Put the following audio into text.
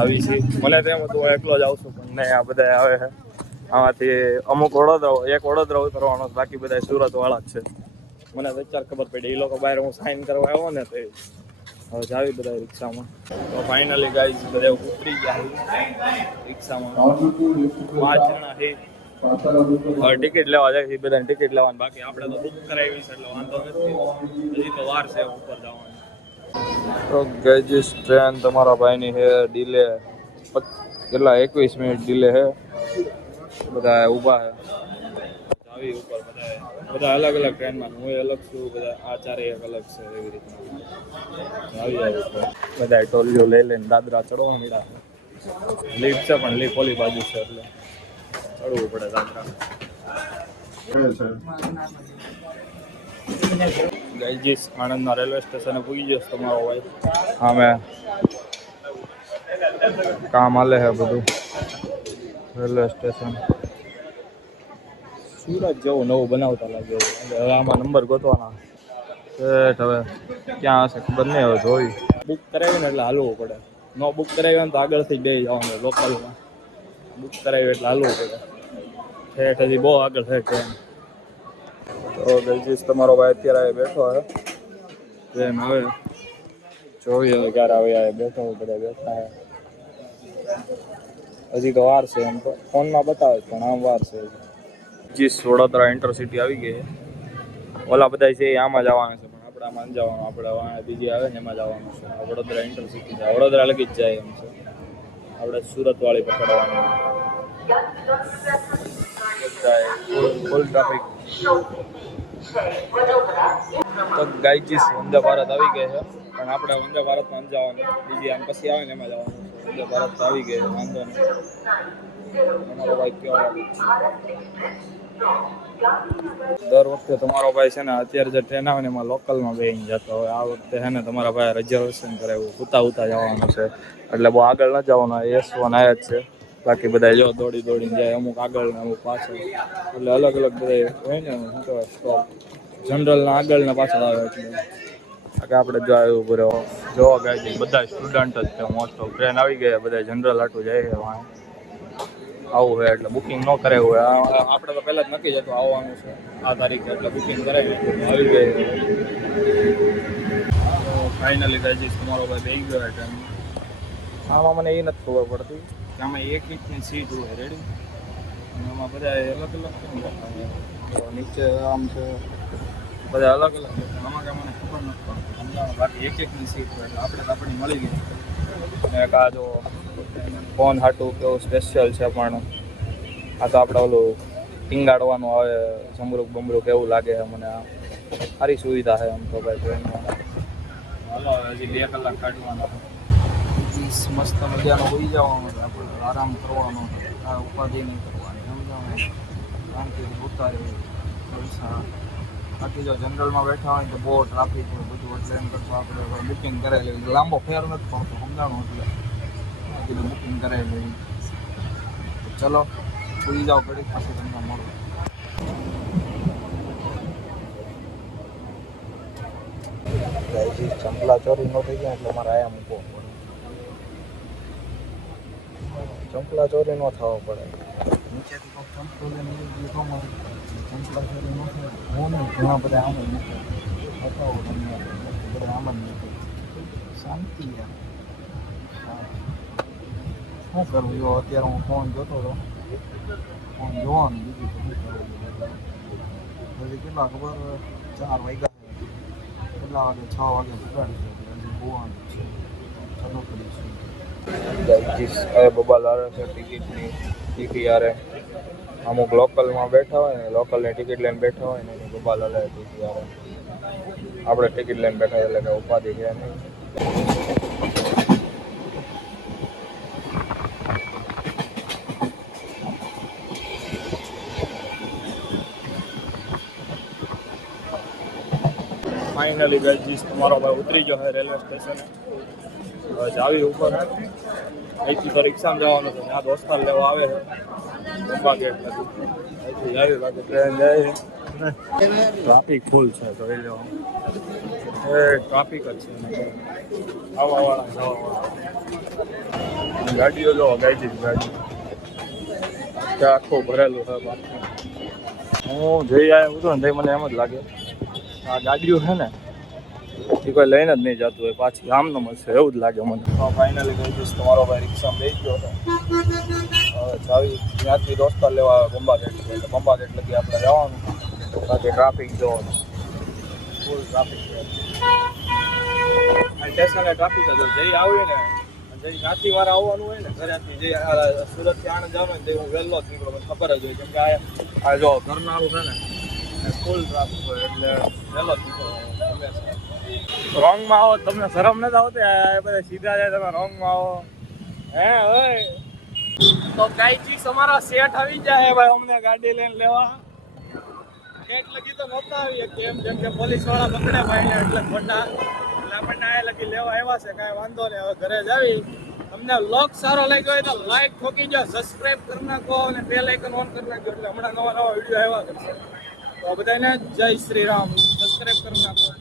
આવી છે. મને તેમ હતું એકલો જ આવશું પણ નહીં, આ બધા આવે છે. આમાંથી અમુક વડોદરા ઉતરવાનો, બાકી બધા સુરત વાળા જ છે. મને તો અત્યારે ખબર પડી, એ લોકો બહાર હું સાઈન કરવા આવ્યો ને તો હવે જાવી બધા રિક્ષામાં. તો ફાઇનલી ગાઈઝ બધા ઉતરી ગયા રિક્ષામાં. 5 જણા છે. હવે ટિકિટ લેવા જાય છે, બધાની ટિકિટ લેવાની બાકી. આપણે તો બુક કરાવી છે એટલે વાંધો નથી, હજી તો વાર છે ઉપર જવાની. તો ગાઈઝ ટ્રેન તમારા ભાઈની છે ડીલે, કેટલા 21 મિનિટ ડીલે છે. બધા ઊભા છે આવી ઉપર, બધા અલગ અલગ ટ્રેનમાં. હું અલગ છું, બધા આ ચારે એક અલગ છે. એવી રીતના આવી જાય ઉપર. બધા ટોલીઓ લઈ લઈને દાદરા ચડવા મળ્યા છે. લીફ્ટ છે પણ લીફ્ટ ઓલી બાજુ છે એટલે ચડવું પડે દાદરા. ગાઈજીસ આણંદના રેલવે સ્ટેશને પૂગી ગયો તમારો ભાઈ. અમે કામ હાલે છે બધું. રેલવે સ્ટેશન સુરત જેવું નવું બનાવતા લાગે. હવે આમાં નંબર ગોતવાના હવે ક્યાં હશે ખબર નહીં. હવે જોઈ બુક કરાવી ને એટલે હાલવું પડે. નો બુક કરાવી તો આગળથી બે જવાનું લોકલમાં. બુક કરાવી એટલે હાલવું પડે. ઠેઠ હજી બહુ આગળ છે ટ્રેન. તો ગઈજીસ તમારો ભાઈ અત્યારે બેઠો હે ટ્રેન. હવે જોઈએ હવે ક્યારે આવે. બેઠો બધા બેઠા હે. હજી તો વાર છે, એમ તો ફોનમાં બતાવે પણ આમ વાર છે. જીસ વડોદરા ઇન્ટરસિટી આવી ગઈ છે. ઓલા બધા છે એ આમાં જવાના છે પણ આપણે આમાં જવાનું. આપણે બીજી આવે ને એમાં જવાનું છે. વડોદરા ઇન્ટરસિટી છે, વડોદરા લગી જ જાય એમ છે. આપણે સુરત વાળી પકડવાની. Full traffic. તો ગાઈજીસ વંદે ભારત આવી ગઈ છે પણ આપણે વંદે ભારતમાં જવાનું. બીજી આમ પછી આવે ને એમાં જવાનું. વંદે ભારત તો આવી ગઈ, વાંધો નહીં. તમારો ભાઈ કેવો દર વખતે તમારો ભાઈ છે ને અત્યારે જે ટ્રેન આવે ને એમાં લોકલમાં બેસી જતો હોય. આ વખતે છે ને તમારા ભાઈ રિઝર્વેશન કરાવ્યું, ઉતા જવાનું છે એટલે બહુ આગળ ન જવાનું. S1 આયા જ છે, બાકી બધા જો દોડીને જાય. અમુક આગળ ને અમુક પાછળ, એટલે અલગ અલગ બધા હોય ને. શું કહેવાય સ્ટોપ. જનરલના આગળ ને પાછળ આવે એટલે આપણે જો આવ્યું બરો જોવા ગાય. બધા સ્ટુડન્ટ જ છે મોસ્ટ ઓફ. ટ્રેન આવી ગયા, બધા જનરલ હાટું જાય છે. આવું હોય એટલે બુકિંગ ન કરાવ્યું હોય. આપણે તો પહેલાં જ નક્કી જ હતું આવવાનું છે આ તારીખે, એટલે બુકિંગ કરાવી આવી ગઈ. ફાઇનલી ગાઈજીસ તમારો ભાઈ બેસી ગયો ટ્રેન. આમાં મને એ નથી ખબર પડતી કે આમાં એક ની સીટ હોય રેડી, અને એમાં બધા અલગ અલગ નીચે આમ છે, બધા અલગ અલગ. આમાં કાંઈ મને ખબર નથી પડતી. બાકી એક ની સીટ હોય એટલે આપણે આપણી મળી ગઈ. અને એક આ જો ફોન હાટું કેવું સ્પેશિયલ છે, પણ આ તો આપણે ઓલું ટીંગાડવાનું આવે સમરૂક બમરૂક એવું લાગે છે મને. આ સારી સુવિધા છે આમ તો ભાઈ ટ્રેનમાં. હાલો હજી 2 કલાક કાઢવાનો. મસ્ત મજાનો હોઈ જવાનો, આપણે આરામ કરવાનો, આ ઉપાધિ નહીં કરવાની. સમજાવવાનું શાંતિથી ઉતારી પૈસા. બાકી જો જનરલમાં બેઠા હોય તો બહુ ટ્રાફિક હોય બધું, એટલે એમ કરતાં આપણે બુકિંગ કરાવી લેવી. લાંબો ફેર નથી પડતો સમજાવવાનું, એટલે બુકિંગ કરાવી લેવી. ચલો સુઈ જાઓ ઘડી, પછી તમને મળું. ચંપલા ચોરી ન થઈ ગયા એટલે મારે આયા મૂકવો પડે. ચંપલા ચોરી ન થવો પડે. નીચેથી કોઈ ચંપલો લઈને લીધો મારે. ચંપલા ચોરી ન થાય. હું નહીં, ઘણા બધા આમ જ મૂકે. બતાવો તમને, બધા આમ જ મૂકે. શાંતિ યાર. શું કરવું? જો અત્યારે હું ફોન જોતો હતો. ફોન જોવાનું બીજું તો શું કરવું? હજી કેટલા ખબર 4 વાગ્યા. કેટલા વાગે? 6 વાગે પકડાડશે. હજી જોવાનું છે. ચાલો કરીશું. હવે બબાલ આવે છે ટિકિટની. ટીટીઆરે અમુક લોકલમાં બેઠા હોય ને, લોકલની ટિકિટ લઈને બેઠા હોય ને બબાલ હલે ટીટીઆરે. આપણે ટિકિટ લઈને બેઠા એટલે કે ઉપાધિ છે નહીં. ફાઇનલી ગાઈઝ તમારો ભાઈ ઉતરી ગયો છે રેલવે સ્ટેશન. હવે જાવી ઉપર. અહીંથી તો રિક્ષામાં જવાનું છે, ત્યાં દોસ્તાર લેવા આવે છે ગંબા ગેટ નથી. અહીંથી આવી બાકી ટ્રેન જાય. ટ્રાફિક ફૂલ છે તો એ લેવા ટ્રાફિક જ છે. આવવાવાળા જવાવાળા ગાડીઓ જો ગાડી ગાડી ત્યાં આખું ભરેલું છે બાકી હું જઈ આવ્યો હતો ને મને એમ જ લાગે આ ગાડીઓ છે ને એ કોઈ લઈને જ નહીં જતું હોય પાછી આમને મળશે એવું જ લાગે મને. ફાઇનલી કહી દઈશ તમારો ભાઈ રિક્ષામાં લઈ ગયો હતો હવે ચાવી ત્યાંથી દોસ્તાર લેવા આવે બંબા ગેટ એટલે બંબા ગેટ લગી આપણે જવાનું બાકી ટ્રાફિક જોવાનું ફૂલ ટ્રાફિક છે આ સ્ટેશને ટ્રાફિક જ જઈ આવીએ ને જઈ ત્યાંથી મારે આવવાનું હોય ને ઘરેથી જે સુરતથી આણંદ જવાનું હોય હું વહેલો જ નીકળો મને ખબર જ હોય કેમ કે આ જો ઘરનાળું છે ને ફૂલ ટ્રાફિક હોય એટલે વહેલો જ નીકળો રોંગમાં આવો તમને શરમ નથી આવતી આ બધા સીધા જાય તમે રોંગમાં આવો હે હોય તો ગાઈચીસ અમારા શેઠ આવી જાય ભાઈ અમને ગાડી લઈને લેવા ગેટ લગી તો નહોતા આવીએ કેમ જેમ કે પોલીસ વાળા પકડે ભાઈ એટલે ખોટા એટલે આપણને આ લગી લેવા આવ્યા છે કાંઈ વાંધો નહીં હવે ઘરે જ આવી તમને વ્લોગ સારો લાગ્યો હોય તો લાઈક ઠોકી જાઓ સબસ્ક્રાઈબ કરી નાખો અને બેલ આઇકન ઓન કરી નાખજો એટલે હમણાં નવા વિડીયો આવ્યા કરશે તો બધાને જય શ્રી રામ સબસ્ક્રાઈબ કરી નાખો.